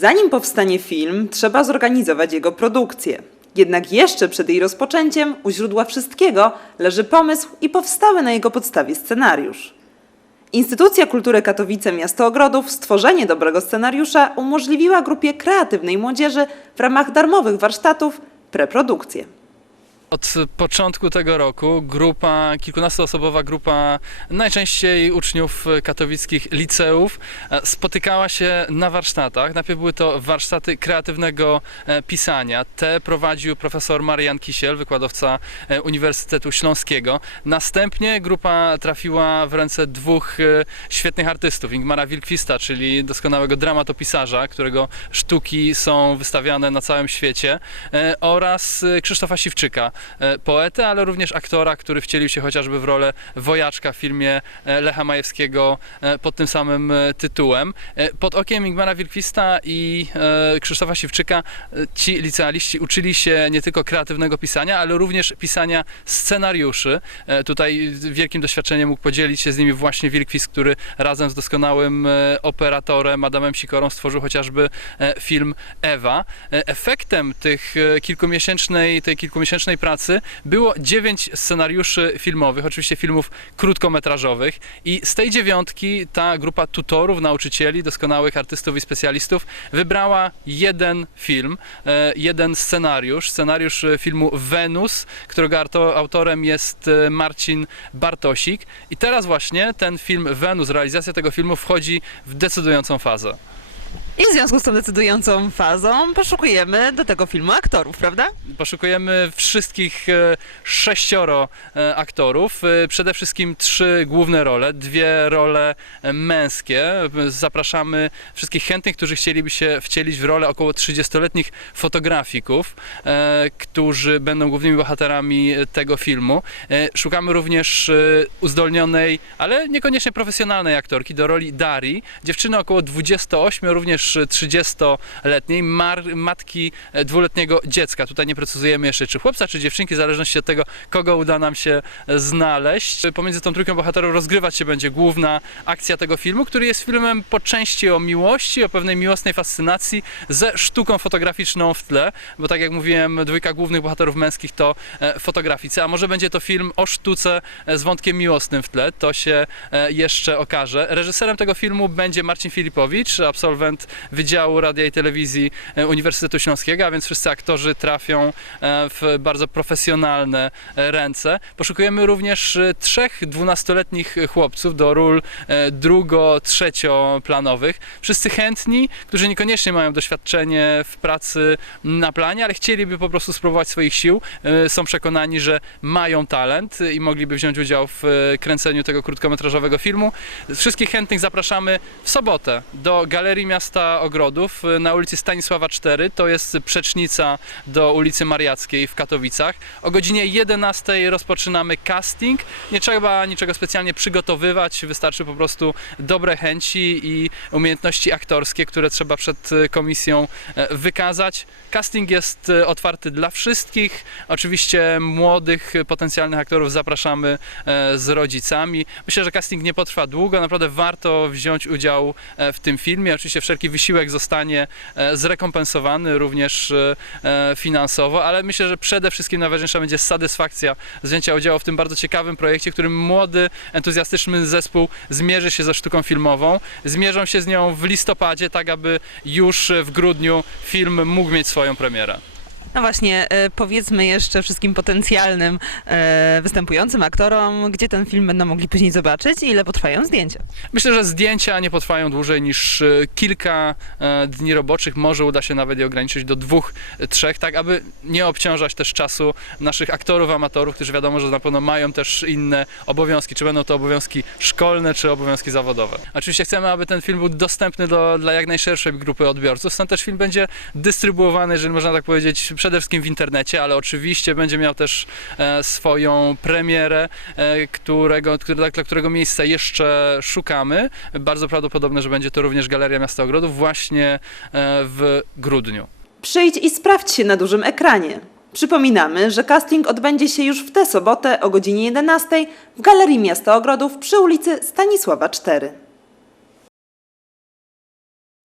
Zanim powstanie film, trzeba zorganizować jego produkcję. Jednak jeszcze przed jej rozpoczęciem u źródła wszystkiego leży pomysł i powstały na jego podstawie scenariusz. Instytucja Kultury Katowice Miasto Ogrodów stworzenie dobrego scenariusza umożliwiła grupie kreatywnej młodzieży w ramach darmowych warsztatów preprodukcję. Od początku tego roku grupa, kilkunastoosobowa grupa najczęściej uczniów katowickich liceów e, spotykała się na warsztatach. Najpierw były to warsztaty kreatywnego e, pisania. Te prowadził profesor Marian Kisiel, wykładowca e, Uniwersytetu Śląskiego. Następnie grupa trafiła w ręce dwóch świetnych artystów. Ingmara Wilkwista, czyli doskonałego dramatopisarza, którego sztuki są wystawiane na całym świecie oraz Krzysztofa Siwczyka, poetę, ale również aktora, który wcielił się chociażby w rolę wojaczka w filmie e, Lecha Majewskiego e, pod tym samym e, tytułem. E, Pod okiem Ingmara Wilkwista i e, Krzysztofa Siwczyka e, ci licealiści uczyli się nie tylko kreatywnego pisania, ale również pisania scenariuszy. E, Tutaj wielkim doświadczeniem mógł podzielić się z nimi właśnie Wilkwist, który razem z doskonałym e, operatorem Adamem Sikorą stworzył chociażby e, film Ewa. E, Efektem tych e, kilkumiesięcznej, tej kilkumiesięcznej pracy było dziewięć scenariuszy filmowych, oczywiście filmów krótkometrażowych i z tej dziewiątki ta grupa tutorów, nauczycieli, doskonałych artystów i specjalistów wybrała jeden film, e, jeden scenariusz, scenariusz e, filmu Wenus, którego autorem jest e, Marcin Bartosik i teraz właśnie ten film Wenus, realizacja tego filmu wchodzi w decydującą fazę. I w związku z tą decydującą fazą poszukujemy do tego filmu aktorów, prawda? Poszukujemy wszystkich e, sześcioro e, aktorów. E, Przede wszystkim trzy główne role, dwie role męskie. Zapraszamy wszystkich chętnych, którzy chcieliby się wcielić w rolę około 30-letnich fotografików, którzy będą głównymi bohaterami tego filmu. Szukamy również uzdolnionej, ale niekoniecznie profesjonalnej aktorki do roli Darii, dziewczyny około 28, również 30-letniej, mar- matki e, dwuletniego dziecka. Tutaj nie precyzujemy jeszcze, czy chłopca, czy dziewczynki, w zależności od tego, kogo uda nam się e, znaleźć. Pomiędzy tą trójką bohaterów rozgrywać się będzie główna akcja tego filmu, który jest filmem po części o miłości, o pewnej miłosnej fascynacji ze sztuką fotograficzną w tle, bo tak jak mówiłem, dwójka głównych bohaterów męskich to e, fotograficy, a może będzie to film o sztuce z wątkiem miłosnym w tle, to się jeszcze okaże. Reżyserem tego filmu będzie Marcin Filipowicz, absolwent Wydziału Radia i Telewizji e, Uniwersytetu Śląskiego, a więc wszyscy aktorzy trafią e, w bardzo profesjonalne e, ręce. Poszukujemy również trzech dwunastoletnich chłopców do ról e, drugo-trzecioplanowych. Wszyscy chętni, którzy niekoniecznie mają doświadczenie w pracy na planie, ale chcieliby po prostu spróbować swoich sił. Są przekonani, że mają talent i mogliby wziąć udział w kręceniu tego krótkometrażowego filmu. Wszystkich chętnych zapraszamy w sobotę do Galerii Miasta Ogrodów e, na ulicy Stanisława 4. To jest przecznica do ulicy Mariackiej w Katowicach. O godzinie 11 rozpoczynamy casting. Nie trzeba niczego specjalnie przygotowywać, wystarczy po prostu dobre chęci i umiejętności aktorskie, które trzeba przed e, komisją e, wykazać. Casting jest e, otwarty dla wszystkich. Oczywiście młodych potencjalnych aktorów zapraszamy e, z rodzicami. Myślę, że casting nie potrwa długo, naprawdę warto wziąć udział e, w tym filmie. Oczywiście wszelki wysiłek zostanie e, zrekompensowany również e, e, finansowo, ale myślę, że przede wszystkim najważniejsza będzie satysfakcja z wzięcia udziału w tym bardzo ciekawym projekcie, w którym młody, entuzjastyczny zespół zmierzy się ze sztuką filmową. Zmierzą się z nią w listopadzie, tak aby już w grudniu film mógł mieć swoją premierę. No właśnie, e, powiedzmy jeszcze wszystkim potencjalnym e, występującym aktorom, gdzie ten film będą mogli później zobaczyć i ile potrwają zdjęcia. Myślę, że zdjęcia nie potrwają dłużej niż e, kilka dni roboczych. Może uda się nawet je ograniczyć do dwóch, trzech, tak aby nie obciążać też czasu naszych aktorów, amatorów, którzy wiadomo, że na pewno mają też inne obowiązki. Czy będą to obowiązki szkolne, czy obowiązki zawodowe. Oczywiście chcemy, aby ten film był dostępny do, dla jak najszerszej grupy odbiorców. Stąd też film będzie dystrybuowany, jeżeli można tak powiedzieć, przede wszystkim w internecie, ale oczywiście będzie miał też e, swoją premierę, e, którego, które, dla którego miejsca jeszcze szukamy. Bardzo prawdopodobne, że będzie to również Galeria Miasta Ogrodów właśnie e, w grudniu. Przyjdź i sprawdź się na dużym ekranie. Przypominamy, że casting odbędzie się już w tę sobotę o godzinie 11 w Galerii Miasta Ogrodów przy ulicy Stanisława 4.